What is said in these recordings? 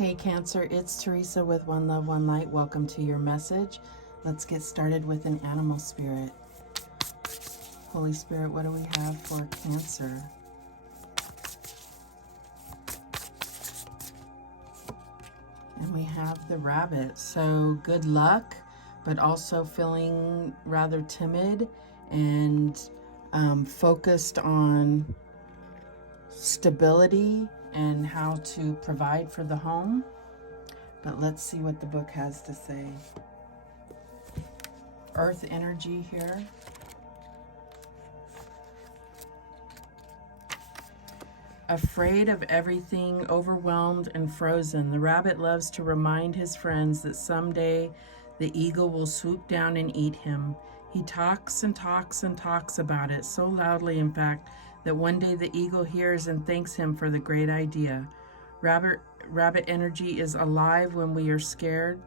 Hey Cancer, it's Teresa with One Love, One Light. Welcome to your message. Let's get started with an animal spirit. Holy Spirit, what do we have for Cancer? And we have the rabbit. So good luck, but also feeling rather timid and focused on stability and how to provide for the home. But let's see what the book has to say. Earth energy here. Afraid of everything, overwhelmed and frozen, the rabbit loves to remind his friends that someday the eagle will swoop down and eat him. He talks and talks and talks about it, so loudly in fact, that one day the eagle hears and thanks him for the great idea. Rabbit energy is alive when we are scared,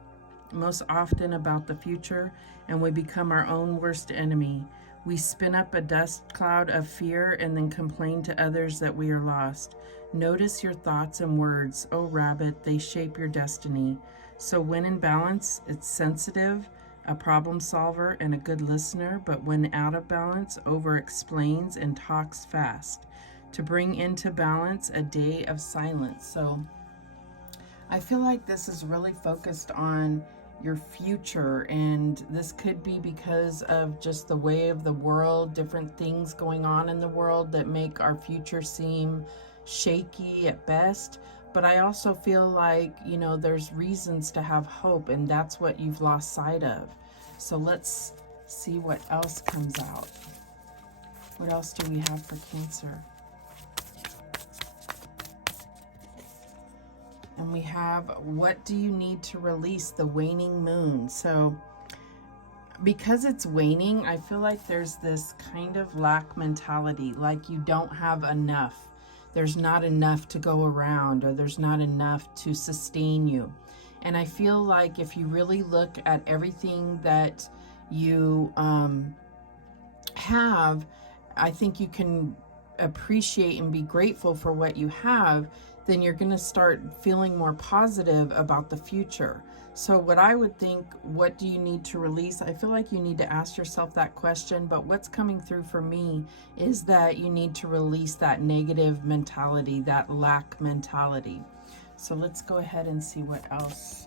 most often about the future, and we become our own worst enemy. We spin up a dust cloud of fear and then complain to others that we are lost. Notice your thoughts and words. Oh, rabbit, they shape your destiny. So when in balance, it's sensitive, a problem solver, and a good listener, but when out of balance, over-explains and talks fast. To bring into balance, a day of silence. So I feel like this is really focused on your future, and this could be because of just the way of the world, different things going on in the world that make our future seem shaky at best. But I also feel like, you know, there's reasons to have hope, and that's what you've lost sight of. So let's see what else comes out. What else do we have for Cancer? And we have, what do you need to release? The waning moon. So because it's waning, I feel like there's this kind of lack mentality, like you don't have enough. There's not enough to go around, or there's not enough to sustain you. And I feel like if you really look at everything that you have, I think you can appreciate and be grateful for what you have, then you're going to start feeling more positive about the future. So what I would think, what do you need to release? I feel like you need to ask yourself that question, but what's coming through for me is that you need to release that negative mentality, that lack mentality. So let's go ahead and see what else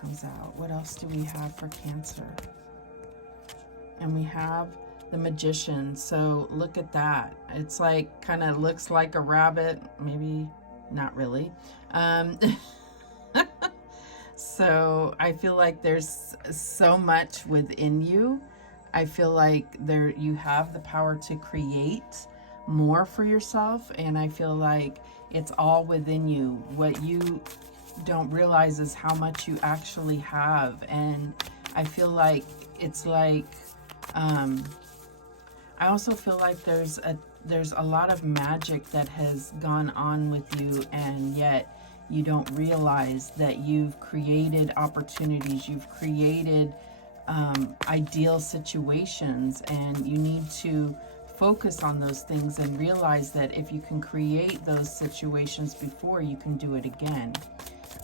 comes out. What else do we have for Cancer? And we have the Magician. So look at that. It's like, kind of looks like a rabbit, maybe not really. So I feel like there's so much within you. I feel like you have the power to create more for yourself, and I feel like it's all within you. What you don't realize is how much you actually have. And I feel like it's like I also feel like there's a lot of magic that has gone on with you, and yet you don't realize that you've created opportunities, you've created ideal situations, and you need to focus on those things and realize that if you can create those situations before, you can do it again.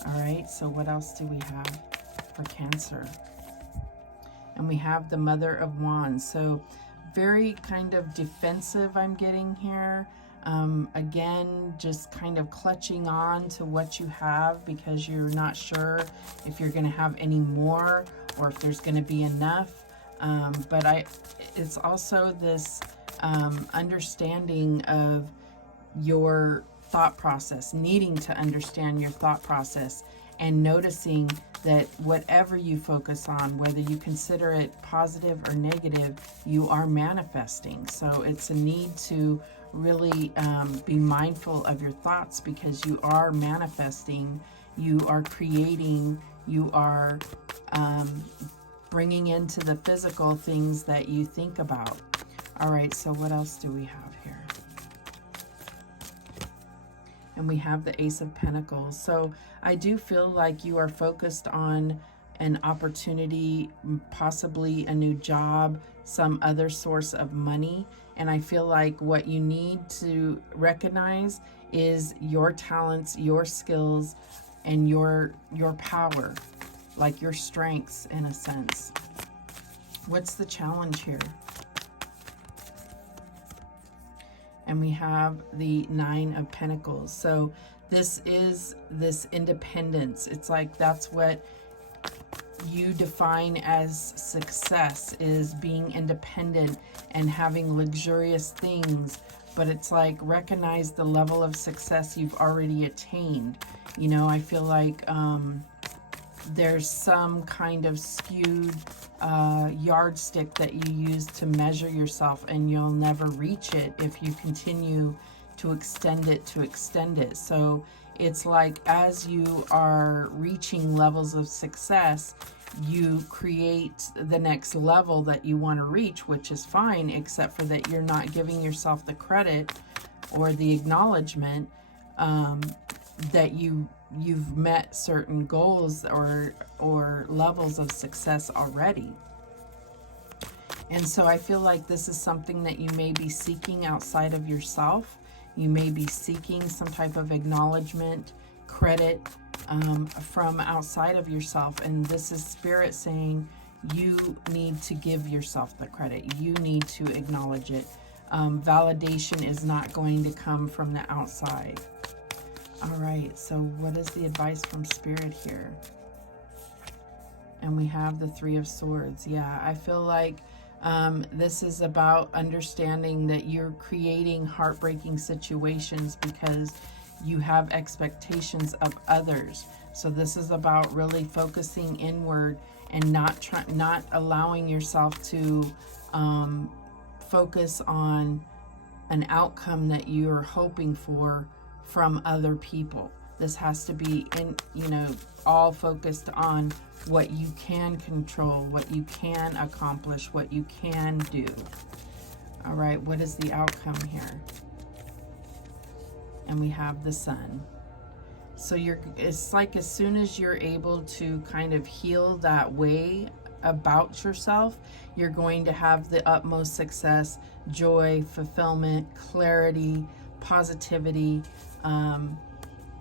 All right, so what else do we have for Cancer? And we have the Mother of Wands. So very kind of defensive, I'm getting here. Again, just kind of clutching on to what you have because you're not sure if you're going to have any more or if there's going to be enough. But it's also this understanding of your thought process, needing to understand your thought process, and noticing that whatever you focus on, whether you consider it positive or negative, you are manifesting. So it's a need to really be mindful of your thoughts, because you are manifesting, you are creating, you are bringing into the physical things that you think about. All right, so what else do we have here? And we have the Ace of Pentacles. So I do feel like you are focused on an opportunity, possibly a new job, some other source of money. And I feel like what you need to recognize is your talents, your skills and your power, like your strengths in a sense. What's the challenge here? And we have the Nine of Pentacles. So this is this independence. It's like that's what you define as success, is being independent and having luxurious things. But it's like, recognize the level of success you've already attained. You know, I feel like there's some kind of skewed yardstick that you use to measure yourself, and you'll never reach it if you continue to extend it. So it's like, as you are reaching levels of success, you create the next level that you want to reach, which is fine, except for that you're not giving yourself the credit or the acknowledgement that you've met certain goals or levels of success already. And so I feel like this is something that you may be seeking outside of yourself. You may be seeking some type of acknowledgement, credit from outside of yourself. And this is Spirit saying you need to give yourself the credit. You need to acknowledge it. Validation is not going to come from the outside. All right, so what is the advice from Spirit here? And we have the Three of Swords. Yeah, I feel like this is about understanding that you're creating heartbreaking situations because you have expectations of others. So this is about really focusing inward and not allowing yourself to focus on an outcome that you're hoping for from other people. This has to be all focused on what you can control, what you can accomplish, what you can do. All right, what is the outcome here? And we have the Sun. So it's like, as soon as you're able to kind of heal that way about yourself, you're going to have the utmost success, joy, fulfillment, clarity, positivity.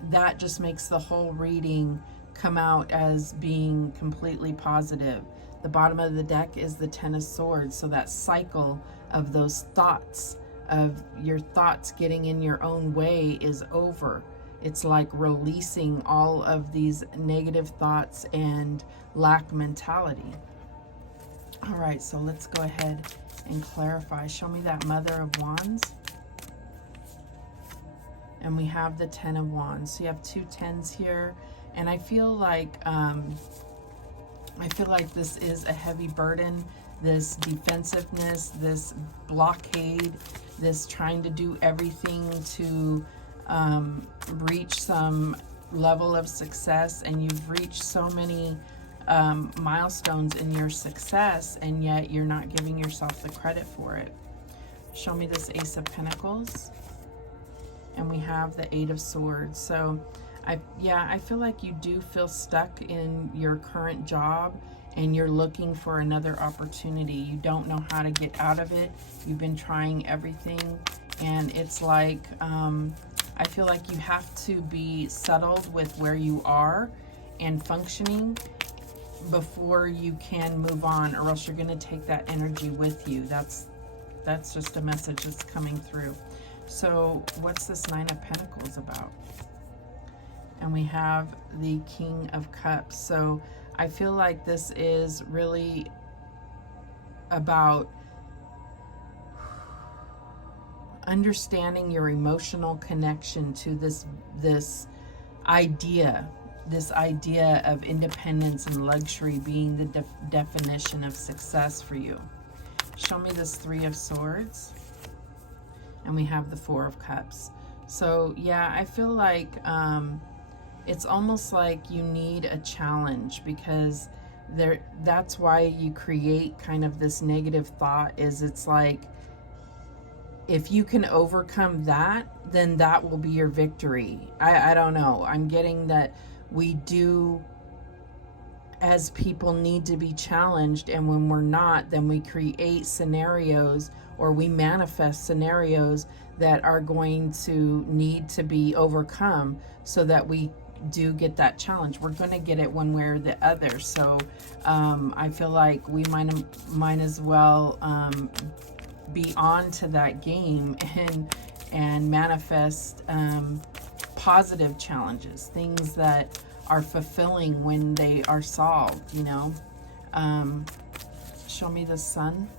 That just makes the whole reading come out as being completely positive. The bottom of the deck is the Ten of Swords. So that cycle of those thoughts, of your thoughts getting in your own way, is over. It's like releasing all of these negative thoughts and lack mentality. All right, so let's go ahead and clarify. Show me that Mother of Wands. And we have the Ten of Wands. So you have two tens here. And I feel like this is a heavy burden, this defensiveness, this blockade, this trying to do everything to reach some level of success. And you've reached so many milestones in your success, and yet you're not giving yourself the credit for it. Show me this Ace of Pentacles. And we have the Eight of Swords. So I feel like you do feel stuck in your current job, and you're looking for another opportunity. You don't know how to get out of it. You've been trying everything, and it's like I feel like you have to be settled with where you are and functioning before you can move on, or else you're going to take that energy with you. That's just a message that's coming through. So what's this Nine of Pentacles about? And we have the King of Cups. So I feel like this is really about understanding your emotional connection to this idea of independence and luxury being the definition of success for you. Show me this Three of Swords. And we have the Four of Cups. So yeah, I feel like it's almost like you need a challenge, because that's why you create kind of this negative thought. Is it's like, if you can overcome that, then that will be your victory. I don't know. I'm getting that we do, as people, need to be challenged, and when we're not, then we create scenarios, or we manifest scenarios that are going to need to be overcome, so that we do get that challenge. We're going to get it one way or the other. So I feel like we might as well be on to that game and manifest positive challenges, things that are fulfilling when they are solved, you know. Show me the sun.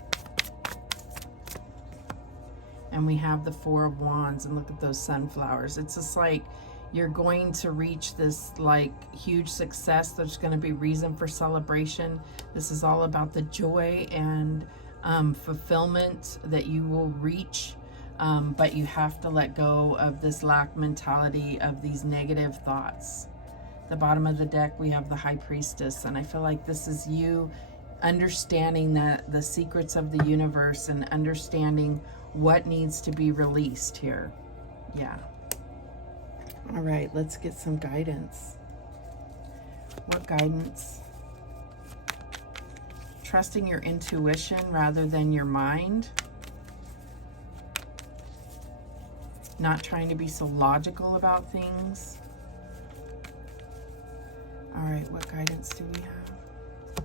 And we have the Four of Wands, and look at those sunflowers. It's just like you're going to reach this like huge success. There's going to be reason for celebration. This is all about the joy and fulfillment that you will reach. But you have to let go of this lack mentality, of these negative thoughts. The bottom of the deck, we have the High Priestess, and I feel like this is you understanding that the secrets of the universe and understanding what needs to be released here. Yeah. All right, let's get some guidance. What guidance? Trusting your intuition rather than your mind. Not trying to be so logical about things. All right, what guidance do we have?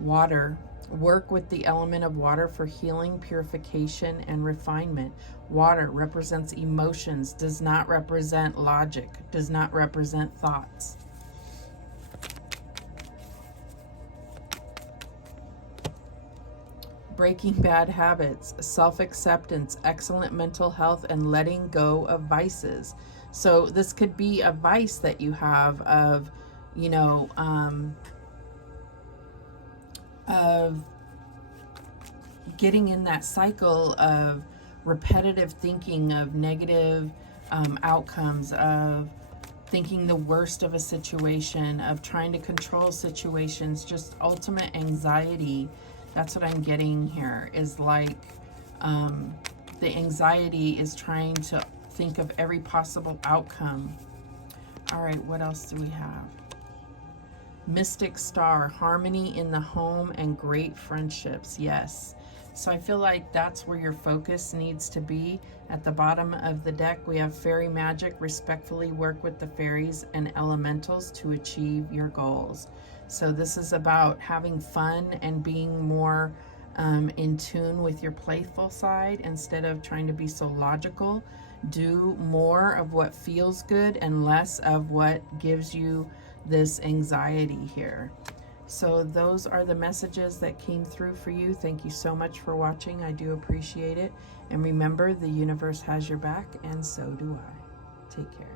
Water. Work with the element of water for healing, purification, and refinement. Water represents emotions, does not represent logic, does not represent thoughts. Breaking bad habits, self-acceptance, excellent mental health, and letting go of vices. So this could be a vice that you have of, you know, of getting in that cycle of repetitive thinking, of negative outcomes, of thinking the worst of a situation, of trying to control situations, just ultimate anxiety. That's what I'm getting here, is like the anxiety is trying to think of every possible outcome. All right, what else do we have? Mystic Star, harmony in the home and great friendships. Yes. So I feel like that's where your focus needs to be. At the bottom of the deck, we have fairy magic. Respectfully work with the fairies and elementals to achieve your goals. So this is about having fun and being more in tune with your playful side instead of trying to be so logical. Do more of what feels good and less of what gives you this anxiety here. So those are the messages that came through for you. Thank you so much for watching. I do appreciate it. And remember, the universe has your back, and so do I. Take care.